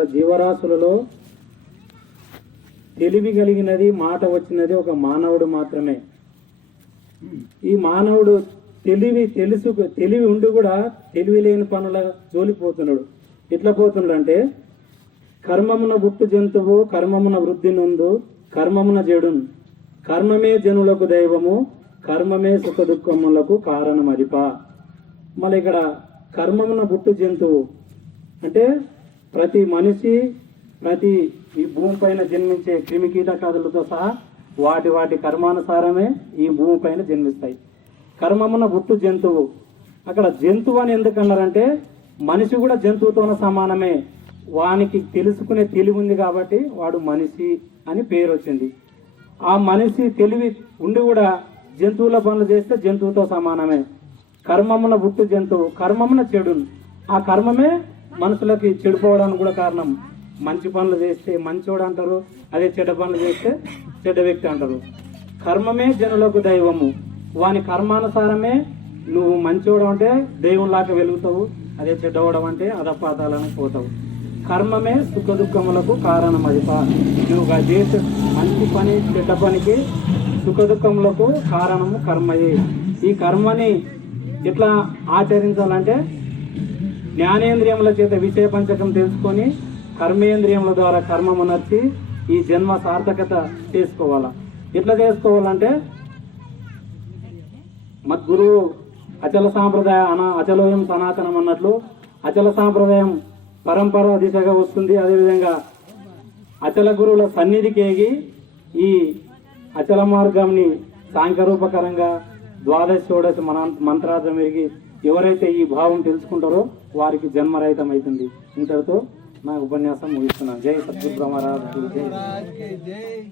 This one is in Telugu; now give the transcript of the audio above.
సకల జీవరాశులలో తెలివి కలిగినది మాట వచ్చినది ఒక మానవుడు మాత్రమే. ఈ మానవుడు తెలివి తెలుసు తెలివి ఉండి కూడా తెలివి లేని పనుల జోలిపోతున్నాడు ఎట్లా పోతున్నాడు అంటే కర్మమున బుట్టు జంతువు కర్మమున వృద్ధి నందు కర్మమున జడున్. కర్మమే జనులకు దైవము కర్మమే సుఖ దుఃఖములకు కారణం అదిప మళ్ళీ ఇక్కడ కర్మమున బుట్టు జంతువు అంటే ప్రతి మనిషి ప్రతి ఈ భూమిపైన జన్మించే క్రిమి కీటకాదులతో సహా వాటి వాటి కర్మానుసారమే ఈ భూమిపైన జన్మిస్తాయి. కర్మమున పుట్టు జంతువు. అక్కడ జంతువు అని ఎందుకన్నారంటే మనిషి కూడా జంతువుతోన సమానమే. వానికి తెలుసుకునే తెలివి ఉంది కాబట్టి వాడు మనిషి అని పేరు వచ్చింది. ఆ మనిషి తెలివి ఉండి కూడా జంతువుల పనులు చేస్తే జంతువుతో సమానమే. కర్మమున పుట్టు జంతువు కర్మమున చెడు. ఆ కర్మమే మనుషులకి చెడిపోవడానికి కూడా కారణం మంచి పనులు చేస్తే మంచోడు అంటారు అదే చెడ్డ పనులు చేస్తే చెడ్డ వ్యక్తి అంటారు. కర్మమే జనులకు దైవము. వాని కర్మానుసారమే నువ్వు మంచోడు అంటే దేవునిలాగా వెలుగుతావు అదే చెడ్డవడం అంటే అధపాతాలను పోతావు. కర్మమే సుఖ దుఃఖములకు కారణం అది నువ్వు చేసే మంచి పని చెడ్డ పనికి సుఖ దుఃఖములకు కారణము కర్మయే. ఈ కర్మని ఎట్లా ఆచరించాలంటే జ్ఞానేంద్రియముల చేత విషయ పంచకం తెలుసుకొని కర్మేంద్రియముల ద్వారా కర్మమునర్చి ఈ జన్మ సార్థకత చేసుకోవాలా? ఎట్లా చేసుకోవాలంటే మద్గురువు అచల సాంప్రదాయ అన అచలోయం సనాతనం అన్నట్లు అచల సాంప్రదాయం పరంపర దిశగా వస్తుంది. అదేవిధంగా అచల గురువుల సన్నిధికి ఎగి ఈ అచల మార్గంని సాంఖ్యరూపకరంగా ద్వాదశ షోడశ మన మంత్రార్థం ఎరిగి ఎవరైతే ఈ భావం తెలుసుకుంటారో వారికి జన్మరహితం అవుతుంది ఇంతటితో నా ఉపన్యాసం ముగిస్తున్నాను. జై సద్గురు బ్రహ్మరాజు. జై.